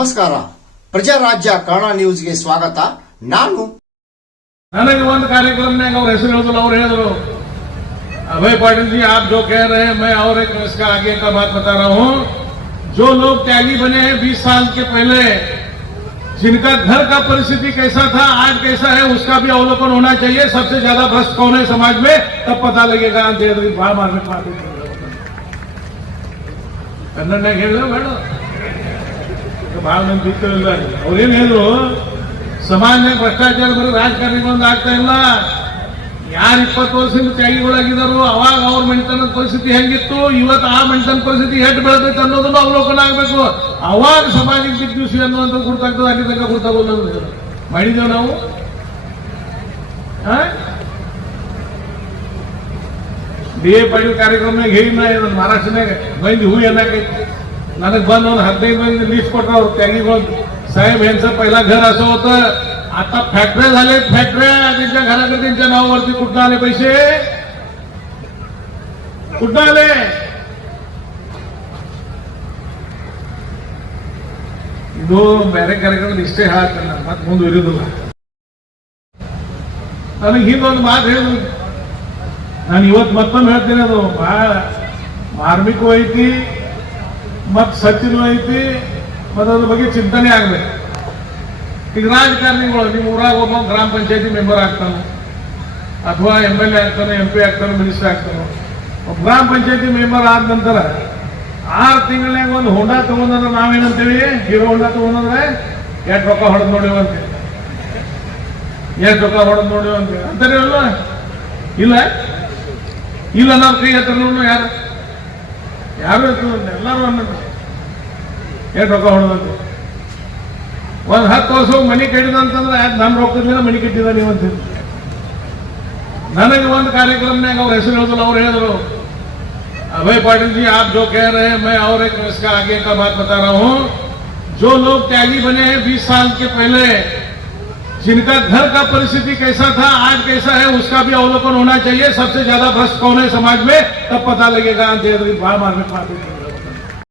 ನಮಸ್ಕಾರ. ಪ್ರಜಾರಾಜ್ಯ ಕನ್ನಡ ನ್ಯೂಸ್ಗೆ ಸ್ವಾಗತ. ನನಗೆ ಒಂದು ಕಾರ್ಯಕ್ರಮನಾಗ ಅವ್ರ ಹೆಸರು ಹೇಳಿದ್ರು. ಅವ್ರು ಹೇಳಿದ್ರು, अभय पाटिल जी आप जो कह रहे हैं मैं और एक इसका आगे का बात बता रहा हूं। जो लोग त्यागी बने हैं 20 साल के पहले, जिनका घर का परिस्थिति कैसा था आज कैसा है उसका भी अवलोकन होना चाहिए। सबसे ज्यादा भ्रष्ट कौन है समाज में तब पता लगेगा ಅಂತ ಹೇಳಿದ್ರಿ. ಭಾಳ ಮಾರ್ಮಿಕ ಮಾತಿದ್ರು. ಕನ್ನಡನಾಗ ಹೇಳಿದ್ರು ಬೇಡ, ಭಾಳ ನಮ್ಗೆ ಗೊತ್ತಿಲ್ಲ. ಅವ್ರೇನು ಹೇಳಿದ್ರು, ಸಮಾಜನಾಗ ಭ್ರಷ್ಟಾಚಾರ ಬರೋ ರಾಜಕಾರಣಿಗಳೊಂದು ಆಗ್ತಾ ಇಲ್ಲ. ಯಾರು 20 ವರ್ಷದಿಂದ ತ್ಯಾಗಿಗಳಾಗಿದ್ದಾರೋ ಅವಾಗ ಅವ್ರ ಮನೆತನದ ಪರಿಸ್ಥಿತಿ ಹೆಂಗಿತ್ತು, ಇವತ್ತು ಆ ಮನೆತನ ಪರಿಸ್ಥಿತಿ ಎಷ್ಟು ಬೆಳೆದೈತೆ ಅನ್ನೋದನ್ನು ಅವಲೋಕನ ಆಗಬೇಕು. ಅವಾಗ ಸಮಾಜಕ್ಕೆ ದಿಗ್ದೂಷಿ ಅನ್ನುವಂಥ ಗುರ್ತಾಗ್ತದೆ. ಅಲ್ಲಿ ತನಕ ಗುರ್ತಾಗೋದು ಮಾಡಿದ್ದೇವೆ ನಾವು. BA ಪಾಟೀಲ್ ಕಾರ್ಯಕ್ರಮನಾಗ ಹೇಳಿ ನಾ ಮಹಾರಾಷ್ಟ್ರನಾಗ ಬಂದು ಹೂ ಏನಾಗೈತಿ ನನಗೆ ಬಂದು ಒಂದು 15 ಮಂದಿ लिस्ट ಕೊಟ್ಟರು. ಅವ್ರು त्यागीಗಳು, साहेब यांचं पहिला घर असं होतं, आता फॅक्टऱ्या झालेत. फॅक्टऱ्या त्यांच्या घराकडे त्यांच्या नावावरती कुठं आले पैसे, कुठं आले? ಇದು ಬೇರೆ ಕಾರ್ಯಕ್ರಮ ಇಷ್ಟೇ ಹೇಳ್ತಾನೆ, ಮತ್ತೆ ಮುಂದುವರಿಯೋದಿಲ್ಲ. ನನಗೆ ಹಿಂದೊಂದು ಮಾತು ಹೇಳಿದ್ರು, ನಾನು ಇವತ್ತು ಮತ್ತೊಮ್ಮೆ ಹೇಳ್ತೀನಿ. ಅದು ಬಹಳ ಮಾರ್ಮಿಕವೂ ಐತಿ ಮತ್ತು ಸತ್ಯನೂ ಐತಿ ಮತ್ತು ಅದ್ರ ಬಗ್ಗೆ ಚಿಂತನೆ ಆಗ್ಬೇಕು. ಈಗ ರಾಜಕಾರಣಿಗಳು ನಿಮ್ಮ ಊರಾಗ ಒಬ್ಬ ಗ್ರಾಮ ಪಂಚಾಯತಿ ಮೆಂಬರ್ ಆಗ್ತಾನೆ, ಅಥವಾ MLA ಆಗ್ತಾನೆ, MP ಆಗ್ತಾನೆ, ಮಿನಿಸ್ಟರ್ ಆಗ್ತಾನೆ. ಗ್ರಾಮ ಪಂಚಾಯತಿ ಮೆಂಬರ್ ಆದ ನಂತರ 6 ತಿಂಗಳಾಗ ಒಂದು ಹೊಂಡ ತಗೊಂಡ್ರೆ ನಾವೇನಂತೀವಿ, ಹೀರೋ ಹೊಂಡ ತಗೊಂಡ್ರೆ ಎಷ್ಟು ರೊಕ್ಕ ಹೊಡೆದ್ ನೋಡಿವ ಅಂತೀವಿ, ಎಷ್ಟು ರೊಕ್ಕ ಹೊಡೆದ್ ನೋಡಿವ ಅಂತೀವಿ ಅಂತಾರೆ. ಅಲ್ವಾ? ಇಲ್ಲ ಇಲ್ಲ ನಾವು ಕೈ ಹತ್ರ ಯಾರು ಯಾರು ಎಲ್ಲರೂ ಅನ್ನೋದು ಎಷ್ಟು ರೊಕ್ಕ ಹೊಡೆದಂತೆ. ಒಂದು 10 ವರ್ಷ ಮನೆ ಕಟ್ಟಿದಂತಂದ್ರೆ ನನ್ನ ರೊಕ್ಕದಿಂದ ಮನೆ ಕಟ್ಟಿದ ನೀವು ಅಂತೀವಿ. ನನಗೆ ಒಂದು ಕಾರ್ಯಕ್ರಮನಾಗ ಅವ್ರ ಹೆಸರು ಹೇಳಿದ್ರು. ಅವ್ರು ಹೇಳಿದ್ರು, अभय पाटिल जी आप जो कह रहे हैं मैं और एक इसका आगे का बात बता रहा हूं। जो लोग त्यागी बने हैं 20 साल के पहले, जिनका घर का परिस्थिति कैसा था आज कैसा है उसका भी अवलोकन होना चाहिए। सबसे ज्यादा भ्रष्ट कौन है समाज में तब पता लगेगा ಅಂತ ಹೇಳಿದ್ರಿ. ಭಾಳ ಮಾರ್ಮಿಕ ಮಾತಿದ್ರು.